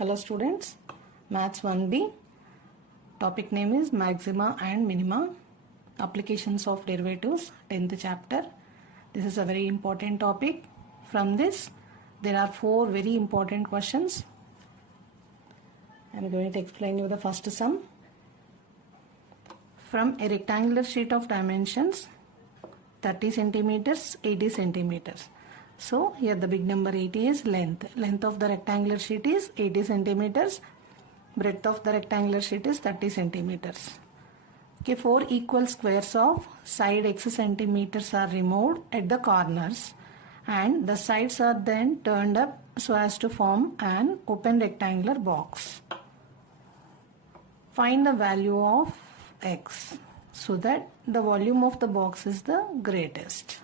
Hello students, Maths 1B, topic name is Maxima and Minima, Applications of Derivatives, 10th chapter. This is a very important topic. From this, there are 4 very important questions. I am going to explain you the first sum. From a rectangular sheet of dimensions 30 centimeters, 80 centimeters. So here the big number 80 is length. Length of the rectangular sheet is 80 centimeters. Breadth of the rectangular sheet is 30 centimeters. Okay, 4 equal squares of side x centimeters are removed at the corners and the sides are then turned up so as to form an open rectangular box. Find the value of x so that the volume of the box is the greatest.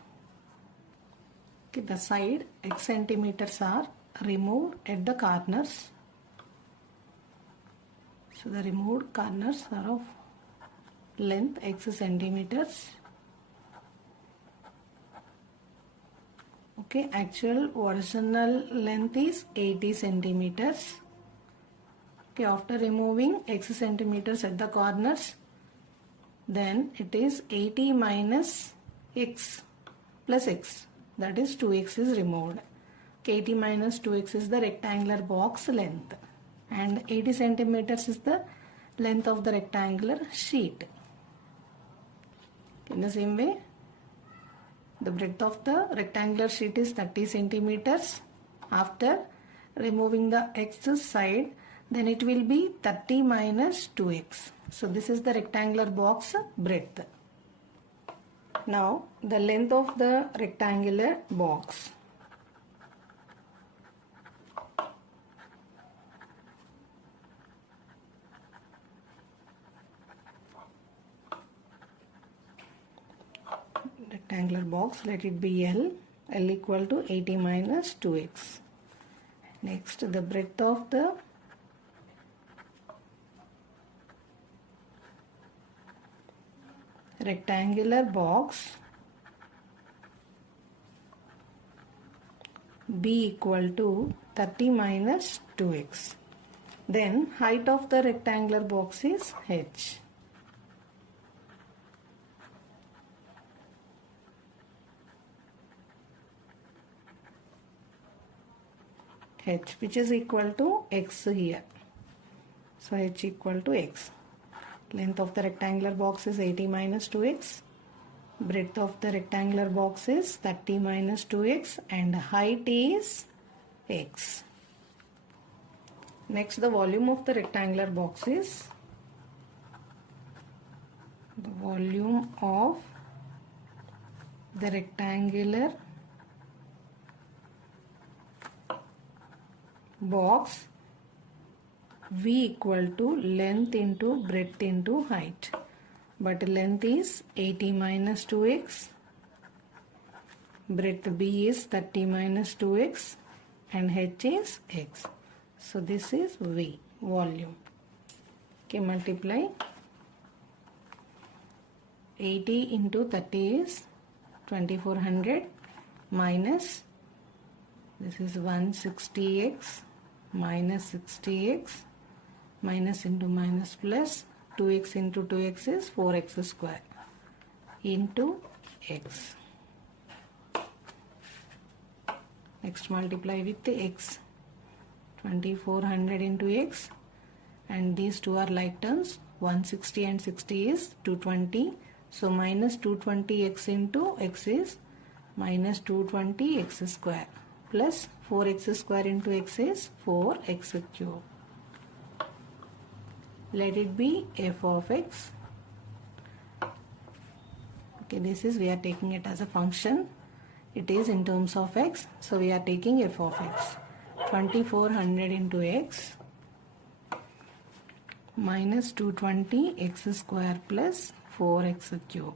Okay, the side x centimeters are removed at the corners. So the removed corners are of length x centimeters. Okay, actual original length is 80 centimeters. Okay, after removing x centimeters at the corners, then it is 80 minus x plus x, that is 2x is removed. Okay, 80 minus 2x is the rectangular box length and 80 centimeters is the length of the rectangular sheet. In the same way, the breadth of the rectangular sheet is 30 centimeters. After removing the x side, then it will be 30 minus 2x. So this is the rectangular box breadth. Now the length of the rectangular box. Rectangular box, let it be L equal to 80 minus 2x. Next, the breadth of the rectangular box B equal to 30 minus 2x. Then height of the rectangular box is h. H, which is equal to x here. So h equal to x. Length of the rectangular box is 80 minus 2x. Breadth of the rectangular box is 30 minus 2x and height is x. Next, the volume of the rectangular box is the volume of the rectangular box V equal to length into breadth into height, but length is 80 minus 2x, breadth B is 30 minus 2x and h is x. So this is V, volume. Okay, multiply 80 into 30 is 2400 minus this is 160x minus 60x minus into minus plus 2x into 2x is 4x square into x. Next multiply with the x, 2400 into x, and these two are like terms, 160 and 60 is 220. So minus 220x into x is minus 220x square plus 4x square into x is 4x cube. Let it be f of x. Okay, this is, we are taking it as a function. It is in terms of x. So we are taking f of x. 2400 into x minus 220x square plus 4x cube.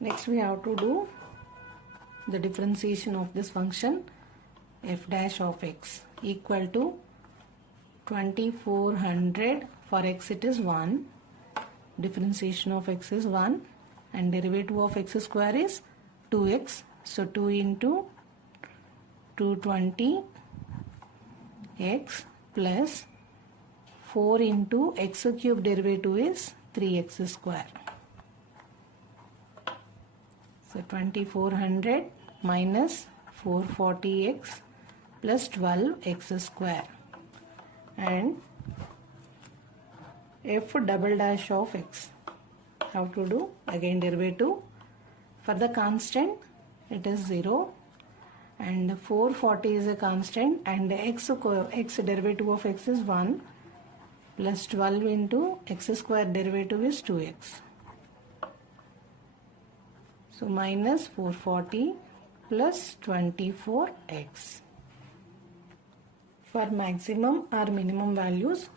Next we have to do the differentiation of this function f dash of x equal to 2400, for x it is 1, differentiation of x is 1 and derivative of x square is 2x. So 2 into 220 x plus 4 into x cube derivative is 3x square. So 2400 minus 440x plus 12x square, and f double dash of x. How to do? Again derivative. For the constant it is 0 and 440 is a constant, and x derivative of x is 1 plus 12 into x square derivative is 2x. So minus 440 plus 24x. For maximum or minimum values,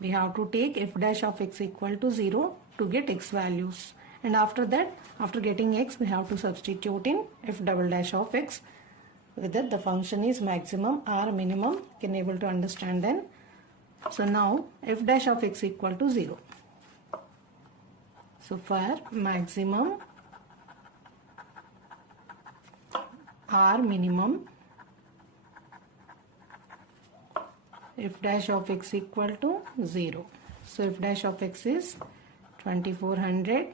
we have to take f dash of x equal to 0 to get x values, and after that, after getting x, we have to substitute in f double dash of x, whether the function is maximum or minimum. Can able to understand then. So now f dash of x equal to 0. So for maximum or minimum, f dash of x equal to 0. So f dash of x is 2400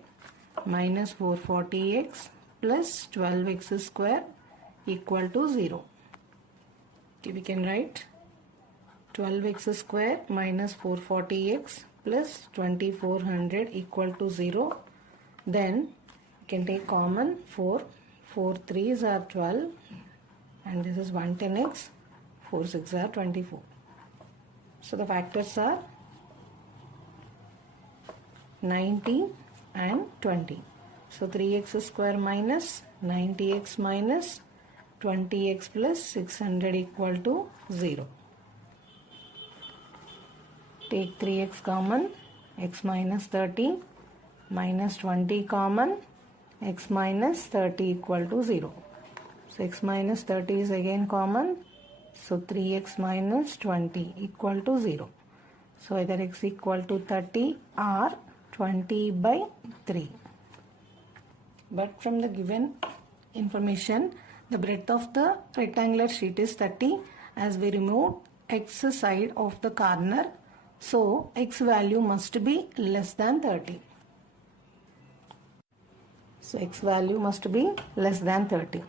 minus 440x plus 12x square equal to 0. Okay, we can write 12x square minus 440x plus 2400 equal to 0. Then you can take common 4. 4 3s are 12, and this is 110x. 4 6 are 24. So the factors are 90 and 20. So 3x square minus 90x minus 20x plus 600 equal to 0. Take 3x common, x minus 30 minus 20 common, x minus 30 equal to 0. So x minus 30 is again common. So 3x minus 20 equal to 0. So either x equal to 30 or 20 by 3. But from the given information, the breadth of the rectangular sheet is 30 as we remove x side of the corner. So x value must be less than 30. So x value must be less than 30.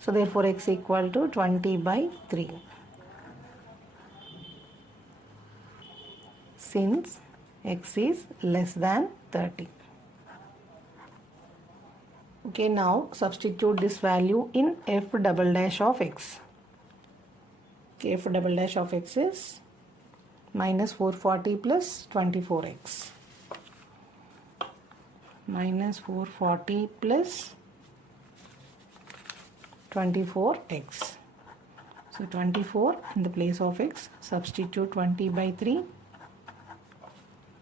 So therefore x equal to 20 by 3. Since x is less than 30. Okay, now substitute this value in f double dash of x. Okay, f double dash of x is minus 440 plus 24x. Minus 440 plus 24x. So 24 in the place of x, substitute 20 by 3.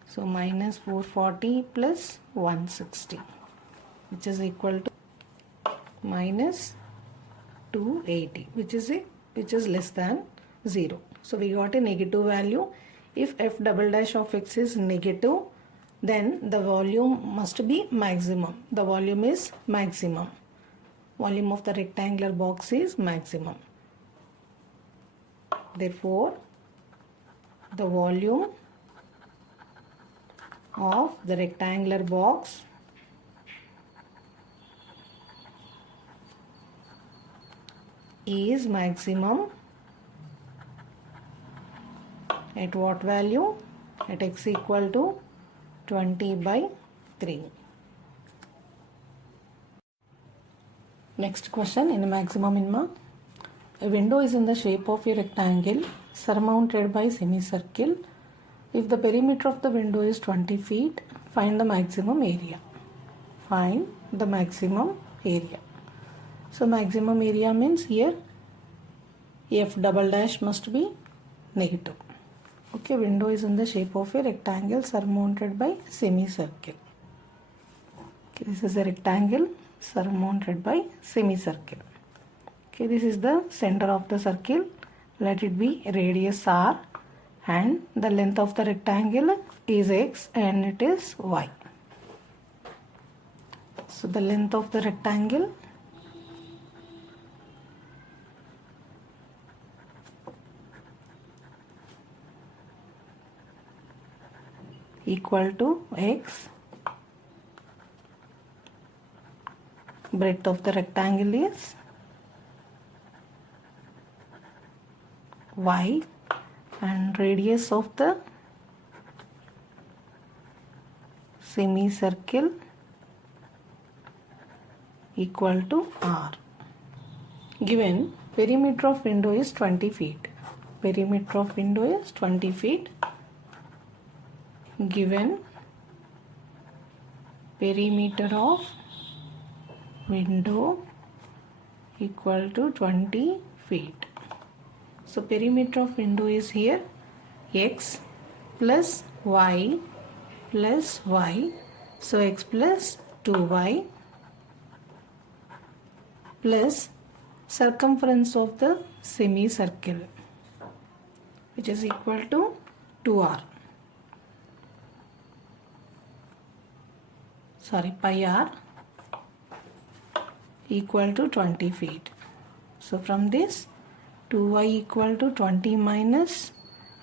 So minus 440 plus 160, which is equal to minus 280, which is less than 0. So we got a negative value. If f double dash of x is negative, then the volume must be maximum. The volume is maximum. Volume of the rectangular box is maximum. Therefore, the volume of the rectangular box is maximum at what value? At x equal to 20 by 3. Next question in maxima minima. A window is in the shape of a rectangle surmounted by semicircle. If the perimeter of the window is 20 feet, find the maximum area. Find the maximum area. So maximum area means here f double dash must be negative. Okay, window is in the shape of a rectangle surmounted by semicircle. Okay, this is a rectangle surmounted by semicircle. Okay, this is the center of the circle. Let it be radius r, and the length of the rectangle is x and it is y. So the length of the rectangle equal to x. Breadth of the rectangle is y, and radius of the semicircle equal to r. Given perimeter of window is 20 feet. Perimeter of window is 20 feet. Given perimeter of window equal to 20 feet. So perimeter of window is here x plus y plus y. So x plus 2y plus circumference of the semicircle, which is equal to 2r. Pi r equal to 20 feet. So from this 2y equal to 20 minus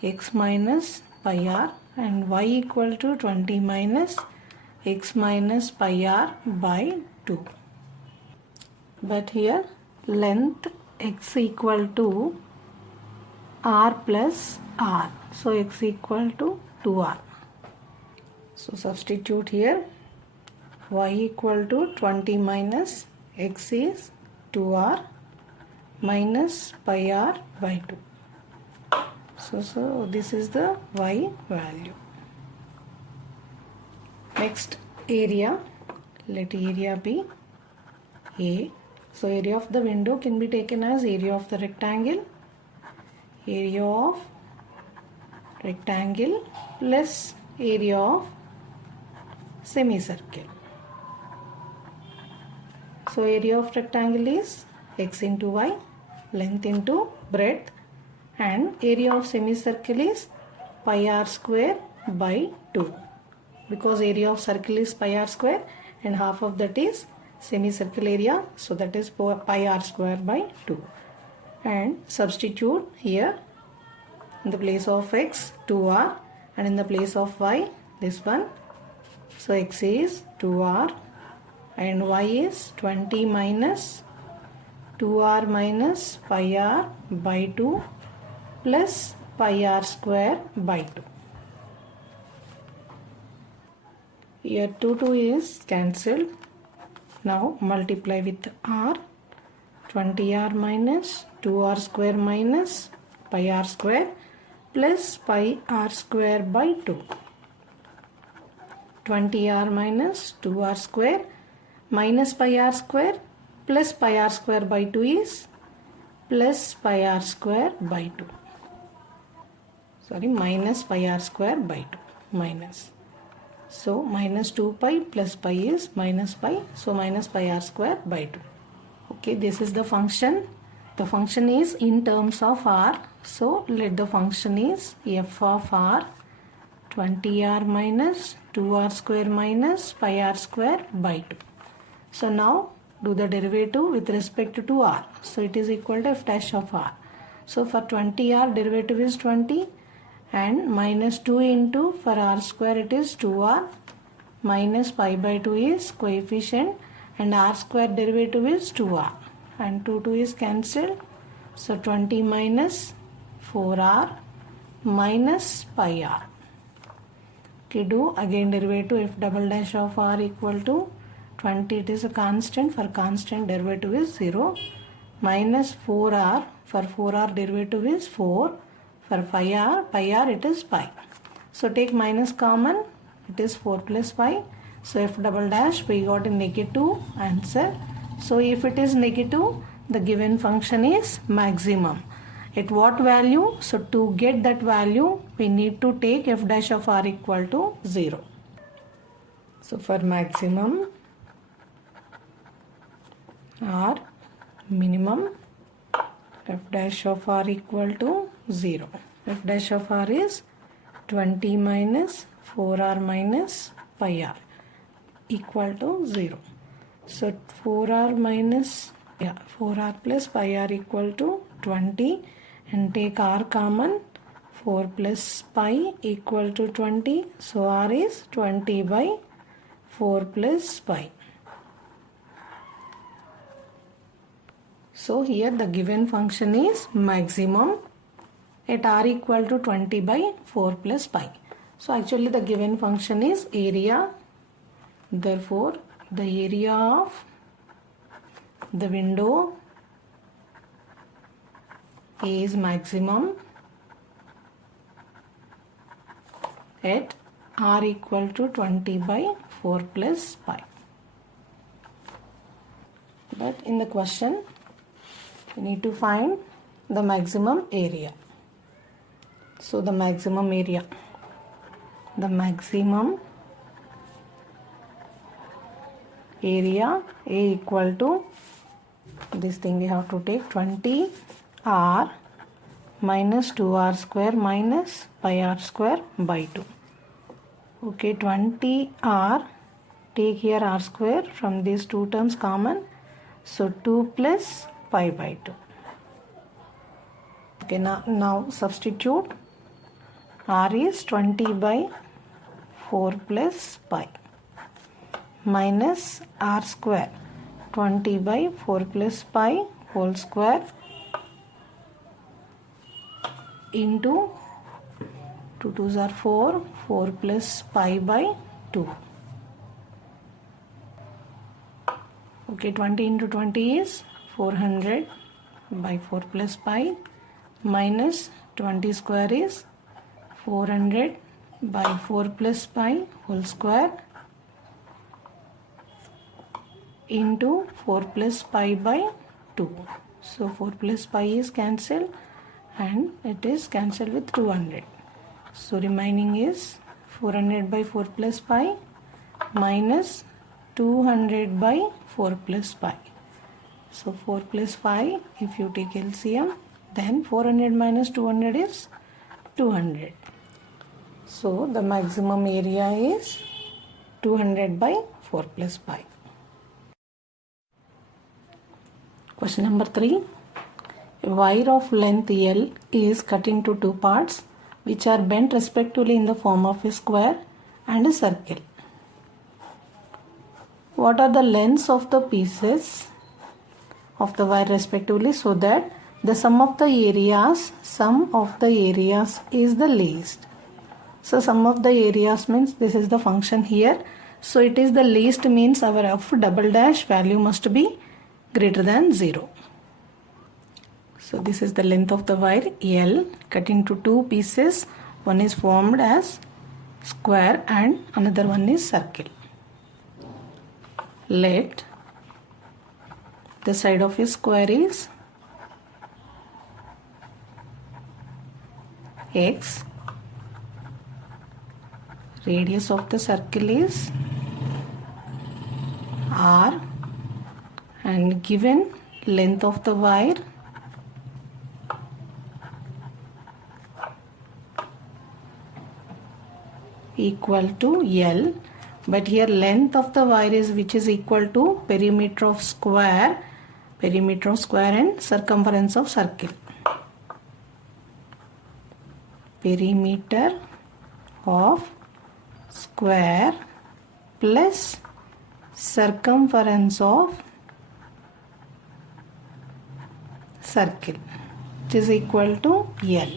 x minus pi r, and y equal to 20 minus x minus pi r by 2. But here length x equal to r plus r. So x equal to 2r. So substitute here y equal to 20 minus x is 2r minus pi r by 2. So this is the y value. Next, area. Let area be A. So area of the window can be taken as area of the rectangle. Area of rectangle plus area of semicircle. So area of rectangle is x into y, length into breadth, and area of semicircle is pi r square by 2. Because area of circle is pi r square and half of that is semicircle area, so that is pi r square by 2. And substitute here in the place of x 2r, and in the place of y this one. So x is 2r and y is 20 minus 2r minus pi r by 2 plus pi r square by 2. Here 2 is cancelled. Now multiply with r. 20r minus 2r square minus pi r square plus pi r square by 2. 20r minus 2r square minus pi r square plus pi r square by 2 is plus pi r square by 2. Minus pi r square by 2. Minus. So minus 2 pi plus pi is minus pi. So minus pi r square by 2. Okay, this is the function. The function is in terms of r. So let the function is f of r 20r minus 2r square minus pi r square by 2. So now do the derivative with respect to r. So it is equal to f dash of r. So for 20r derivative is 20, and minus 2 into for r square it is 2r, minus pi by 2 is coefficient, and r square derivative is 2r, and 2 is cancelled. So 20 minus 4r minus pi r. Okay, do again derivative f double dash of r equal to 20. It is a constant. For constant derivative is 0. Minus 4r. For 4r derivative is 4. For pi r it is pi. So take minus common. It is 4 plus pi. So f double dash, we got a negative answer. So if it is negative, the given function is maximum. At what value? So to get that value, we need to take f dash of r equal to 0. So for maximum, r minimum, f dash of r equal to 0. F dash of r is 20 minus 4r minus pi r equal to 0. So 4r minus 4r plus pi r equal to 20, and take r common. 4 plus pi equal to 20. So r is 20 by 4 plus pi. So here the given function is maximum at r equal to 20 by 4 plus pi. So actually the given function is area. Therefore the area of the window is maximum at r equal to 20 by 4 plus pi. But in the question we need to find the maximum area. So the maximum area, the maximum area A equal to this thing we have to take 20 r minus 2r square minus pi r square by 2. Okay, 20 r, take here r square, from these two terms common, so 2 plus pi by 2. Okay, now substitute. R is 20 by 4 plus pi minus r square 20 by 4 plus pi whole square into 2 2s are 4, 4 plus pi by 2. Okay, 20 into 20 is 400 by 4 plus pi minus 20 square is 400 by 4 plus pi whole square into 4 plus pi by 2. So 4 plus pi is cancelled and it is cancelled with 200. So remaining is 400 by 4 plus pi minus 200 by 4 plus pi. So 4 plus pi, if you take LCM, then 400 minus 200 is 200. So the maximum area is 200 by 4 plus pi. Question number 3. A wire of length L is cut into two parts which are bent respectively in the form of a square and a circle. What are the lengths of the pieces of the wire respectively, so that the sum of the areas is the least. So sum of the areas means this is the function here. So it is the least means our f double dash value must be greater than 0. So this is the length of the wire L cut into two pieces. One is formed as square and another one is circle. Let the side of a square is x, radius of the circle is r, and given length of the wire equal to L, but here length of the wire is which is equal to perimeter of square and circumference of circle. Perimeter of square plus circumference of circle, which is equal to L.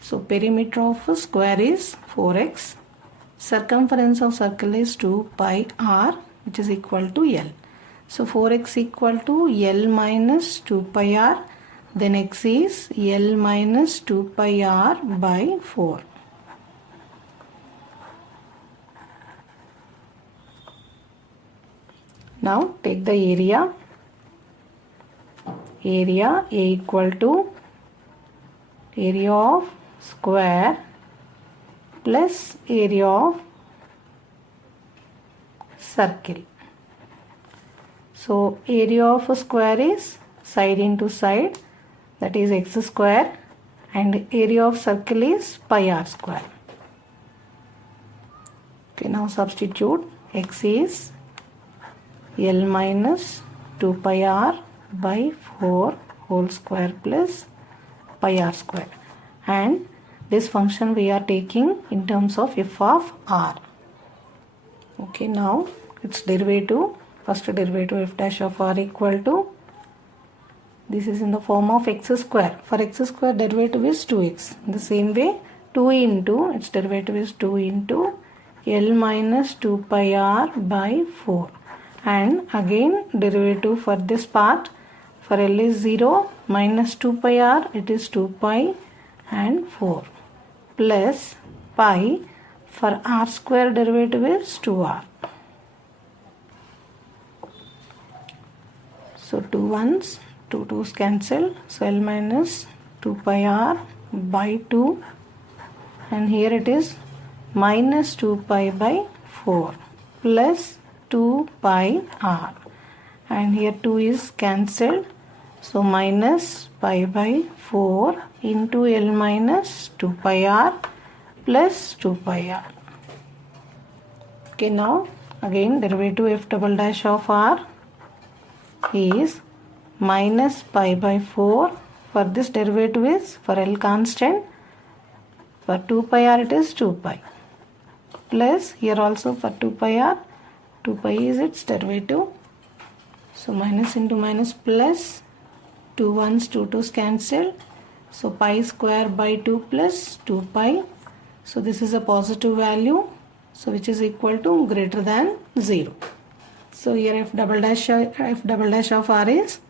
So perimeter of a square is 4x, circumference of circle is 2 pi r, which is equal to L. So 4x equal to L minus 2 pi r, then x is L minus 2 pi r by 4. Now take the area. Area A equal to area of square plus area of circle. So area of a square is side into side, that is x square, and area of circle is pi r square. Okay, now substitute. X is L minus 2 pi r by 4 whole square plus pi r square, and this function we are taking in terms of f of r. Okay, now its derivative, first derivative f dash of r equal to, this is in the form of x square. For x square derivative is 2x. In the same way, 2 into, its derivative is 2 into L minus 2 pi r by 4. And again derivative for this part, for L is 0, minus 2 pi r, it is 2 pi and 4, plus pi, for r square derivative is 2r. So 2 ones, 2 2's cancel, so L minus 2 pi r by 2, and here it is minus 2 pi by 4 plus 2 pi r, and here 2 is cancelled, so minus pi by 4 into L minus 2 pi r plus 2 pi r. Okay, now again derivative f double dash of r is minus pi by 4. For this derivative is, for L constant, for 2 pi r it is 2 pi, plus here also for 2 pi r, 2 pi is its derivative, so minus into minus plus, 2 ones 2 2's cancel, so pi square by 2 plus 2 pi, so this is a positive value, so which is equal to greater than 0. So here f double dash of r is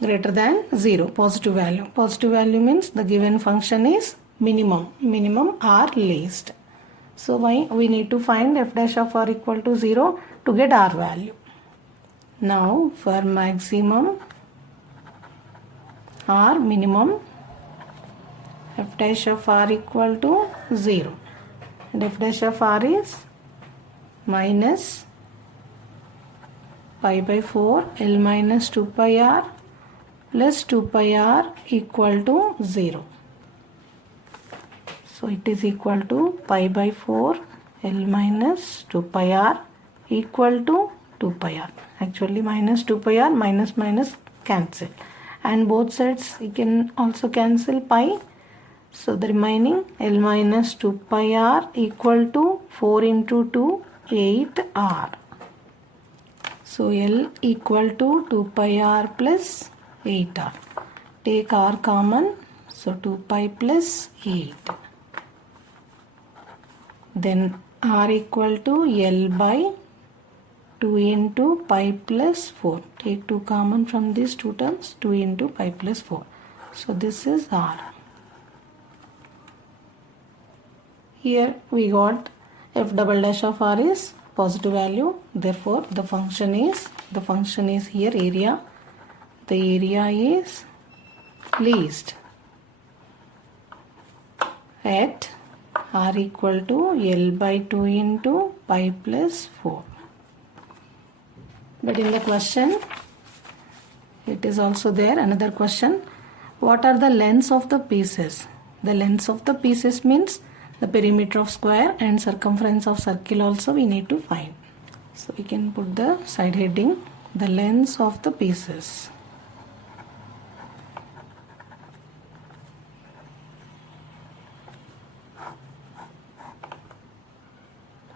greater than 0, positive value. Positive value means the given function is minimum or least. So why we need to find f dash of r equal to 0 to get r value. Now for maximum or minimum, f dash of r equal to 0, and f dash of r is minus pi by 4 L minus 2 pi r plus 2 pi r equal to 0. So it is equal to pi by 4 L minus 2 pi r equal to 2 pi r. Actually minus 2 pi r, minus minus cancel, and both sides you can also cancel pi. So the remaining L minus 2 pi r equal to 4 into 2, 8 r. So L equal to 2 pi r plus 8 r. Take r common, so 2 pi plus 8. Then r equal to L by 2 into pi plus 4. Take 2 common from these two terms, 2 into pi plus 4. So this is r. Here we got f double dash of r is positive value, therefore the function is here area. The area is least at r equal to L by 2 into pi plus 4. But in the question it is also there another question, what are the lengths of the pieces? The lengths of the pieces means the perimeter of square and circumference of circle also we need to find. So we can put the side heading, the lengths of the pieces.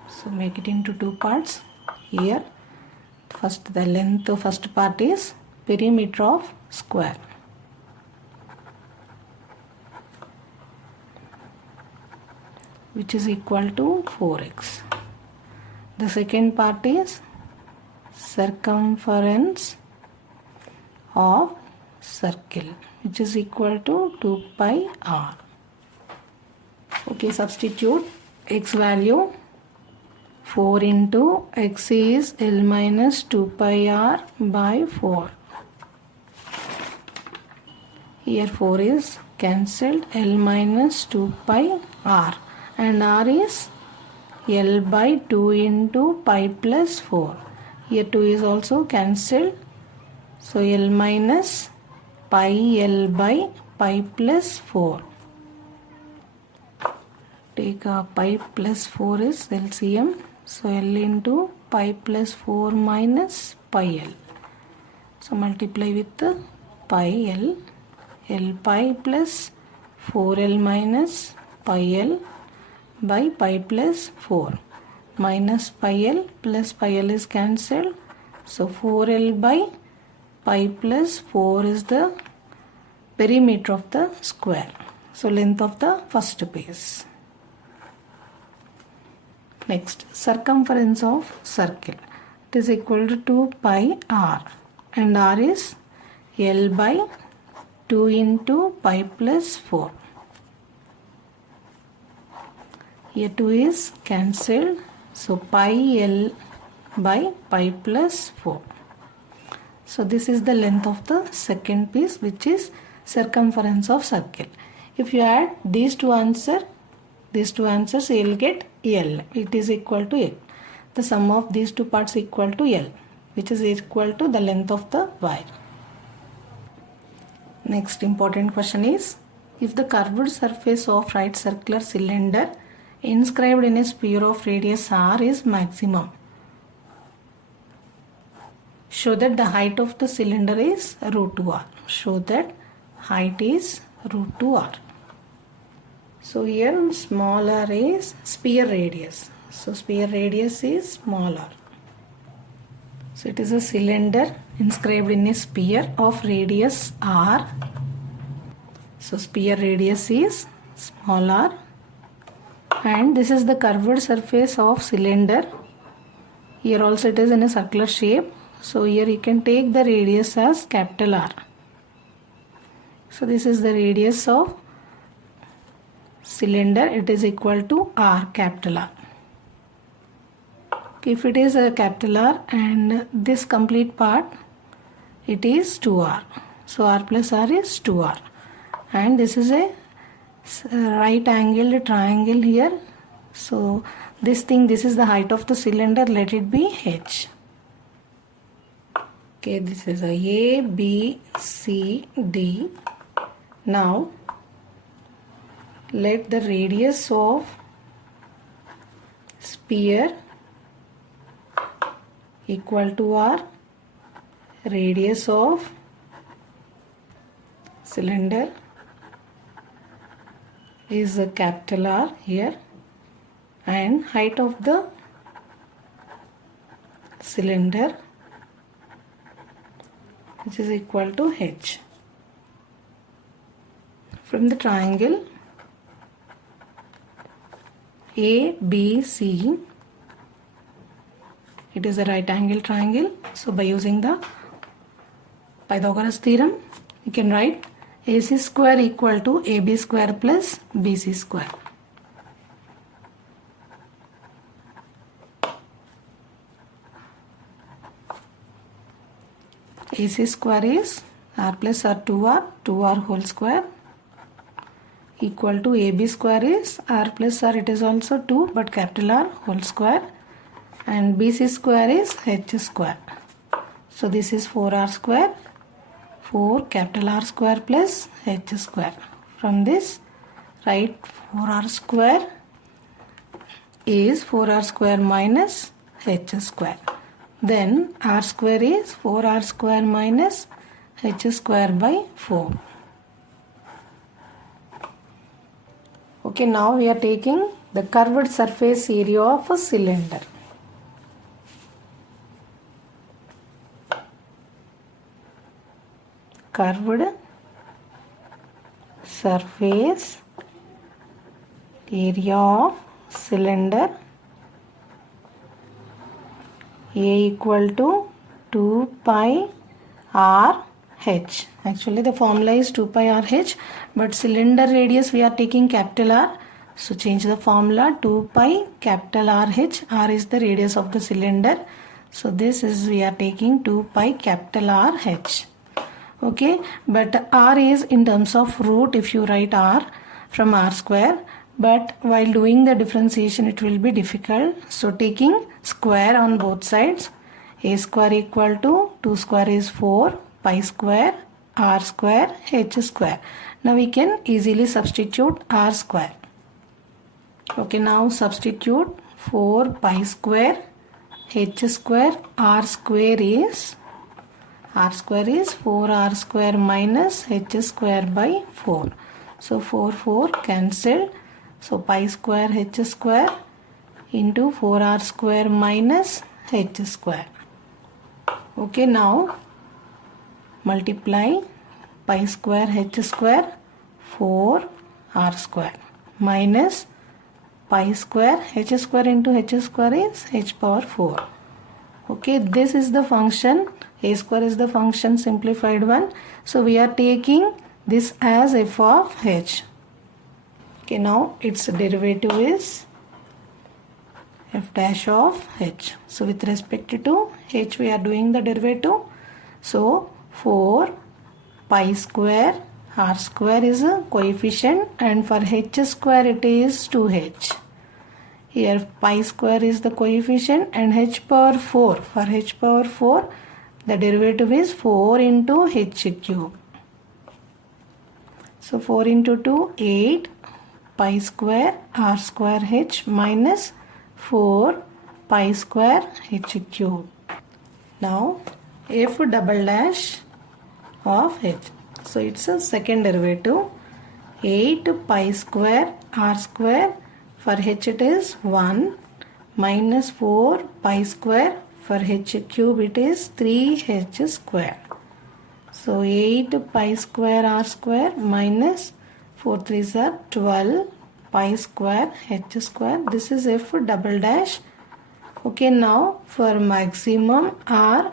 So make it into two parts. Here first the length of first part is perimeter of square. Which is equal to 4x. The second part is circumference of circle, which is equal to 2 pi r. Okay, substitute x value. 4 into x is L minus 2 pi r by 4. Here 4 is cancelled, L minus 2 pi r, and r is L by 2 into pi plus 4. Here 2 is also cancelled, so L minus pi L by pi plus 4. Take pi plus 4 is LCM, so L into pi plus 4 minus pi L. So multiply with pi L. L pi plus 4L minus pi L by pi plus 4 minus pi L plus pi L is cancelled. So 4L by pi plus 4 is the perimeter of the square. So length of the first base. Next, circumference of circle. It is equal to 2 pi r and r is L by 2 into pi plus 4. Here 2 is cancelled. So pi L by pi plus 4. So this is the length of the second piece, which is circumference of circle. If you add these two answers, you will get L. It is equal to L. The sum of these two parts equal to L, which is equal to the length of the wire. Next important question is, if the curved surface of right circular cylinder inscribed in a sphere of radius r is maximum, show that the height of the cylinder is root 2r. Show that height is root 2r. So here small r is sphere radius. So sphere radius is small r. So it is a cylinder inscribed in a sphere of radius r. So sphere radius is small r. And this is the curved surface of cylinder. Here also it is in a circular shape. So here you can take the radius as capital R. So this is the radius of cylinder. It is equal to R, capital R. If it is a capital R and this complete part, it is 2R. So R plus R is 2R. And this is a right angled triangle here. So this is the height of the cylinder. Let it be H. Okay, this is a B, C, D. Now, let the radius of sphere equal to R, radius of cylinder is a capital R here, and height of the cylinder, which is equal to H. From the triangle ABC, it is a right angle triangle. So by using the Pythagoras theorem, you can write AC square equal to AB square plus BC square. AC square is R plus R 2R whole square, equal to AB square is R plus R, it is also 2 but capital R whole square, and BC square is H square. So this is 4R square, 4 capital R square plus H square. From this, write 4R square is 4R square minus H square. Then R square is 4R square minus H square by 4. Okay, now we are taking the curved surface area of a cylinder. Curved surface area of cylinder A equal to 2 pi R H. Actually the formula is 2 pi R H, but cylinder radius we are taking capital R. So change the formula, 2 pi capital R H. R is the radius of the cylinder. So this is, we are taking 2 pi capital R H. Okay, but R is in terms of root if you write R from R square. But while doing the differentiation it will be difficult. So taking square on both sides, A square equal to 2 square is 4, pi square, R square, H square. Now we can easily substitute R square. Okay, now substitute 4 pi square, H square, R square is r square is 4r square minus h square by 4. So 4 cancelled. So pi square h square into 4r square minus h square. Okay, now multiply pi square h square 4r square minus pi square h square into h square is h power 4. Okay, this is the function. A square is the function simplified one. So we are taking this as f of h. Okay, now its derivative is f dash of h. So with respect to h we are doing the derivative. So 4 pi square r square is a coefficient and for h square it is 2h. Here pi square is the coefficient and h power 4. For h power 4 the derivative is 4 into h cube. So 4 into 2 8 pi square r square h minus 4 pi square h cube. Now f double dash of h. So it's a second derivative. 8 pi square r square, for h it is 1, minus 4 pi square, for h cube it is 3h square. So 8 pi square r square minus 4 3s are 12 pi square h square. This is f double dash. Okay, now for maximum or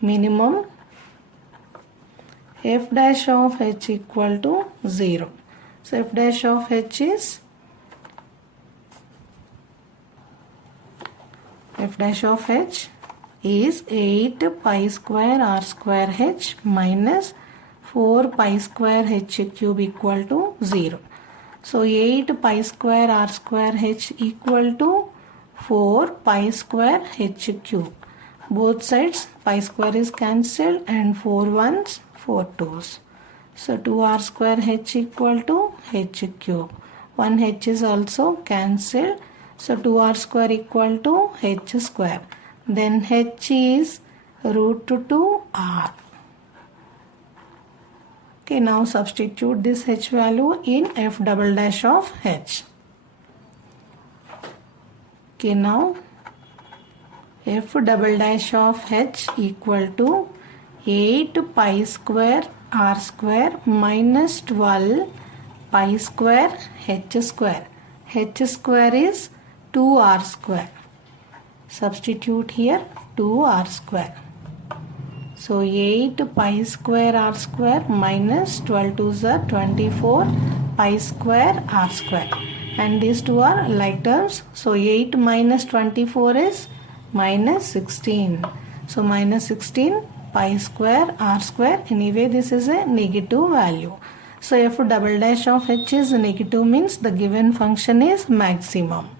minimum, f dash of h equal to 0. So f dash of h is f dash of h is 8 pi square r square h minus 4 pi square h cube equal to 0. So 8 pi square r square h equal to 4 pi square h cube. Both sides pi square is cancelled and 4 ones 4 2s. So 2r square h equal to h cube. 1 h is also cancelled. So 2r square equal to h square. Then h is root 2r. Okay, now substitute this h value in f double dash of h. Okay, now f double dash of h equal to 8 pi square r square minus 12 pi square h square. H square is 2r square. Substitute here 2r square. So 8 pi square r square minus 12 2s are 24 pi square r square. And these two are like terms. So 8 minus 24 is minus 16. So minus 16 pi square r square. Anyway, this is a negative value. So f double dash of h is negative, means the given function is maximum.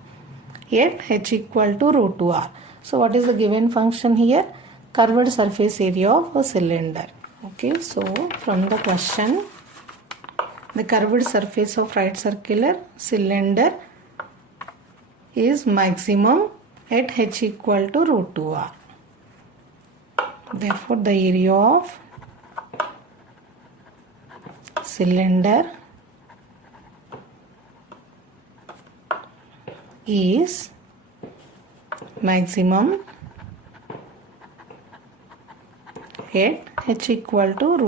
Yet h equal to root 2r. So what is the given function here? Curved surface area of a cylinder. Okay, so from the question, the curved surface of right circular cylinder is maximum at h equal to root 2r. Therefore, the area of cylinder is maximum at h equal to root